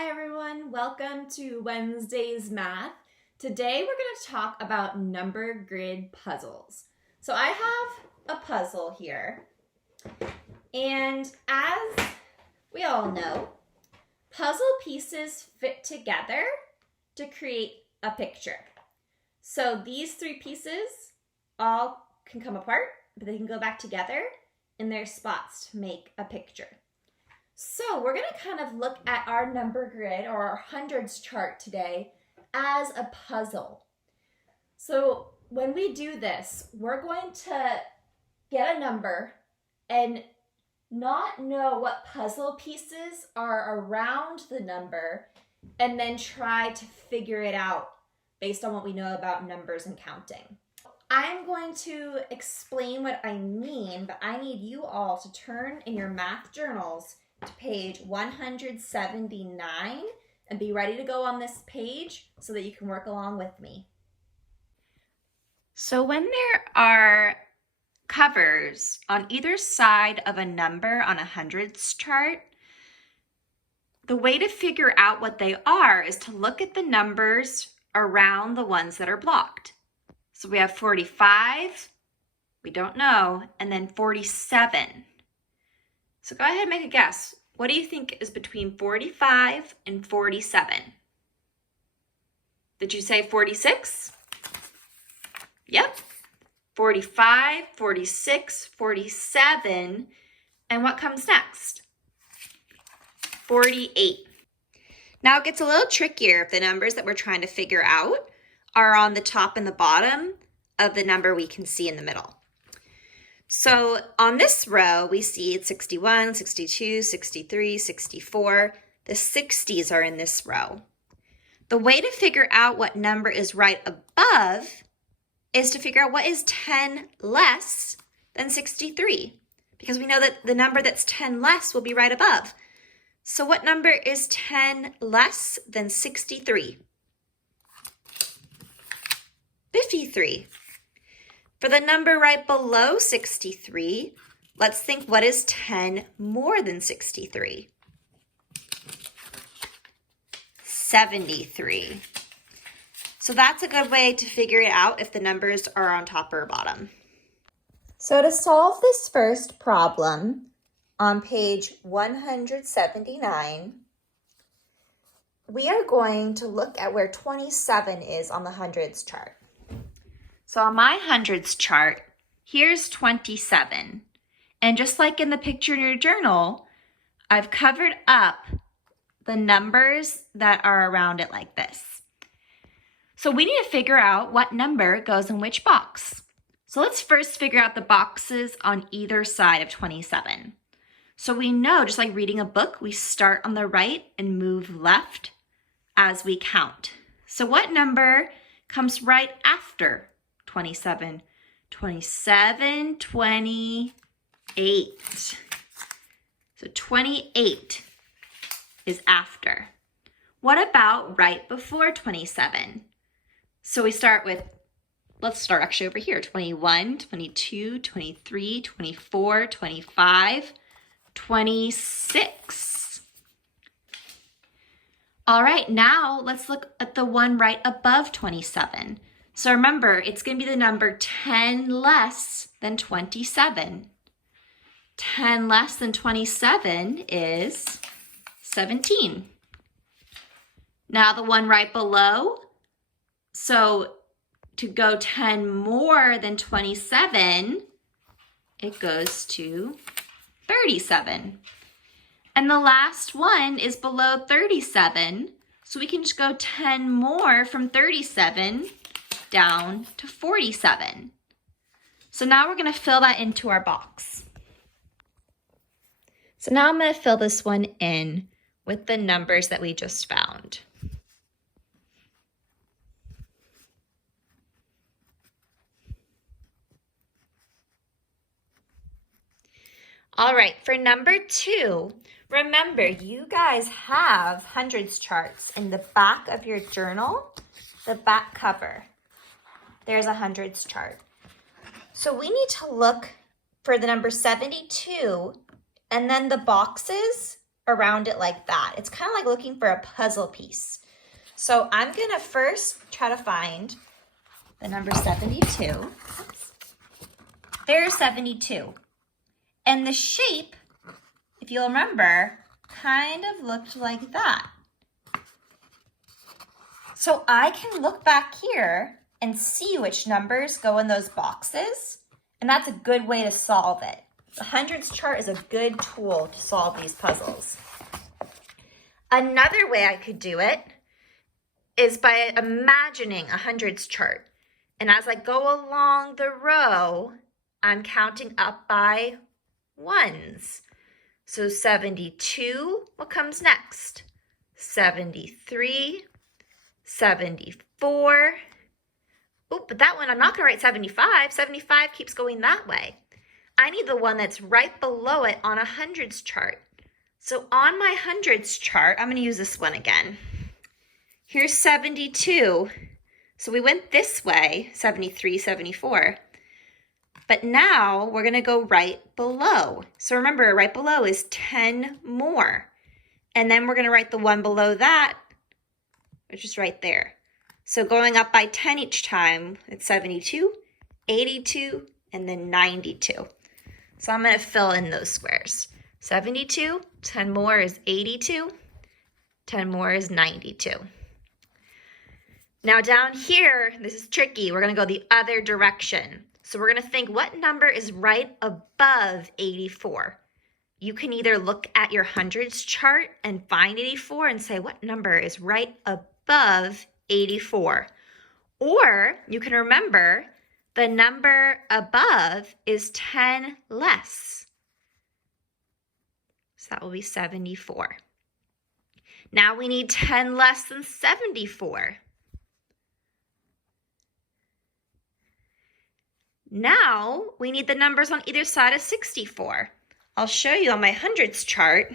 Hi everyone, welcome to Wednesday's Math. Today we're going to talk about number grid puzzles. So I have a puzzle here, and as we all know, puzzle pieces fit together to create a picture. So these three pieces all can come apart, but they can go back together in their spots to make a picture. So we're going to kind of look at our number grid or our hundreds chart today as a puzzle. So when we do this, we're going to get a number and not know what puzzle pieces are around the number and then try to figure it out based on what we know about numbers and counting. I'm going to explain what I mean, but I need you all to turn in your math journals to page 179 and be ready to go on this page so that you can work along with me. So when there are covers on either side of a number on a hundreds chart, the way to figure out what they are is to look at the numbers around the ones that are blocked. So we have 45, we don't know, and then 47. So go ahead and make a guess. What do you think is between 45 and 47? Did you say 46? Yep. 45, 46, 47. And what comes next? 48. Now it gets a little trickier if the numbers that we're trying to figure out are on the top and the bottom of the number we can see in the middle. So on this row, we see it's 61, 62, 63, 64. The 60s are in this row. The way to figure out what number is right above is to figure out what is 10 less than 63, because we know that the number that's 10 less will be right above. So what number is 10 less than 63? 53. For the number right below 63, let's think, what is 10 more than 63? 73. So that's a good way to figure it out if the numbers are on top or bottom. So to solve this first problem on page 179, we are going to look at where 27 is on the hundreds chart. So on my hundreds chart, here's 27. And just like in the picture in your journal, I've covered up the numbers that are around it like this. So we need to figure out what number goes in which box. So let's first figure out the boxes on either side of 27. So we know, just like reading a book, we start on the right and move left as we count. So what number comes right after 27? 27, 28. So 28 is after. What about right before 27? So we start with, let's start actually over here, 21, 22, 23, 24, 25, 26. All right, now let's look at the one right above 27. So remember, it's going to be the number 10 less than 27. 10 less than 27 is 17. Now the one right below, so to go 10 more than 27, it goes to 37. And the last one is below 37, so we can just go 10 more from 37 down to 47. So now we're going to fill that into our box. So now I'm going to fill this one in with the numbers that we just found. All right, for number 2, remember you guys have hundreds charts in the back of your journal, the back cover. There's a hundreds chart. So we need to look for the number 72, and then the boxes around it like that. It's kind of like looking for a puzzle piece. So I'm going to first try to find the number 72. There's 72. And the shape, if you'll remember, kind of looked like that. So I can look back here and see which numbers go in those boxes. And that's a good way to solve it. The hundreds chart is a good tool to solve these puzzles. Another way I could do it is by imagining a hundreds chart. And as I go along the row, I'm counting up by ones. So 72, what comes next? 73, 74. Oh, but that one, I'm not going to write 75. 75 keeps going that way. I need the one that's right below it on a hundreds chart. So on my hundreds chart, I'm going to use this one again. Here's 72. So we went this way, 73, 74. But now we're going to go right below. So remember, right below is 10 more. And then we're going to write the one below that, which is right there. So going up by 10 each time, it's 72, 82, and then 92. So I'm going to fill in those squares. 72, 10 more is 82, 10 more is 92. Now down here, this is tricky. We're going to go the other direction. So we're going to think, what number is right above 84? You can either look at your hundreds chart and find 84 and say, what number is right above 84? Or you can remember the number above is 10 less. So that will be 74. Now we need 10 less than 74. Now we need the numbers on either side of 64. I'll show you on my hundreds chart.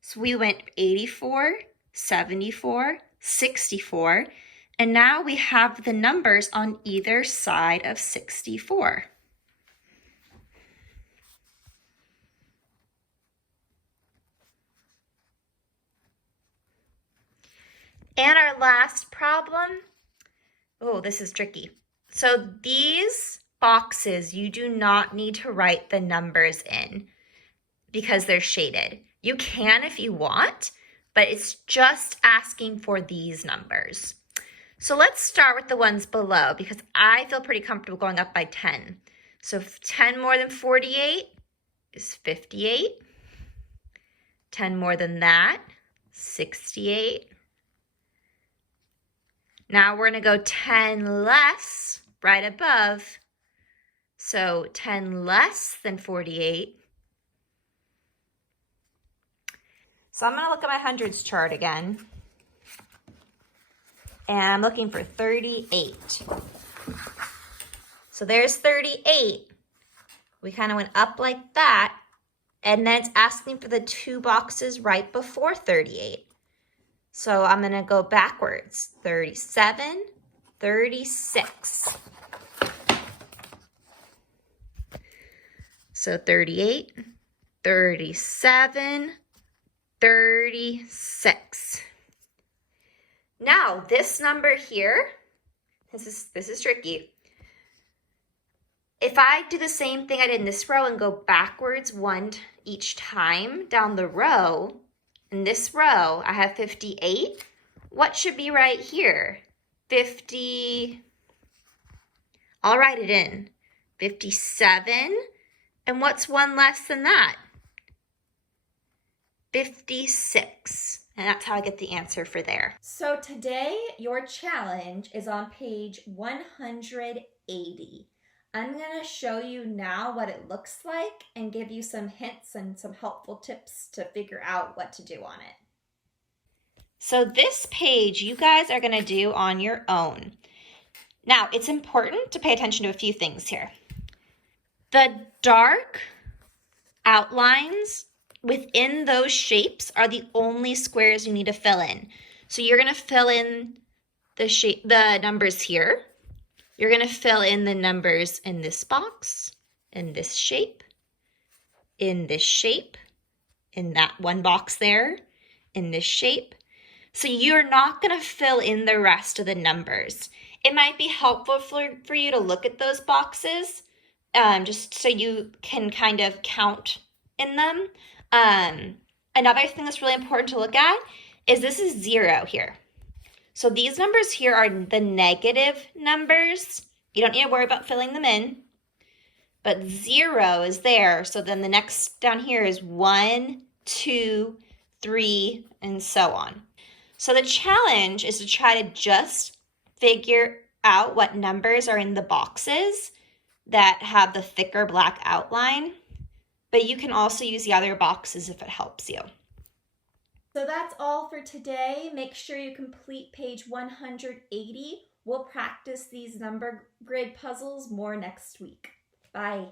So we went 84, 74, 64, and now we have the numbers on either side of 64. And our last problem, oh, this is tricky. So these boxes, you do not need to write the numbers in because they're shaded. You can if you want, but it's just asking for these numbers. So let's start with the ones below because I feel pretty comfortable going up by 10. So 10 more than 48 is 58. 10 more than that, 68. Now we're going to go 10 less right above. So 10 less than 48. So I'm going to look at my hundreds chart again. And I'm looking for 38. So there's 38. We kind of went up like that. And then it's asking for the two boxes right before 38. So I'm going to go backwards. 37, 36. So 38, 37, 36. Now this number here, this is tricky. If I do the same thing I did in this row and go backwards one each time down the row, in this row I have 58. What should be right here? 50, I'll write it in. 57, and what's one less than that? 56. And that's how I get the answer for there. So today, your challenge is on page 180. I'm going to show you now what it looks like and give you some hints and some helpful tips to figure out what to do on it. So this page you guys are going to do on your own. Now, it's important to pay attention to a few things here. The dark outlines within those shapes are the only squares you need to fill in. So you're going to fill in the numbers here. You're going to fill in the numbers in this box, in this shape, in this shape, in that one box there in this shape. So you're not going to fill in the rest of the numbers. It might be helpful for you to look at those boxes just so you can kind of count in them. Another thing that's really important to look at is this is 0 here. So these numbers here are the negative numbers. You don't need to worry about filling them in. But 0 is there. So then the next down here is 1, 2, 3, and so on. So the challenge is to try to just figure out what numbers are in the boxes that have the thicker black outline. But you can also use the other boxes if it helps you. So that's all for today. Make sure you complete page 180. We'll practice these number grid puzzles more next week. Bye.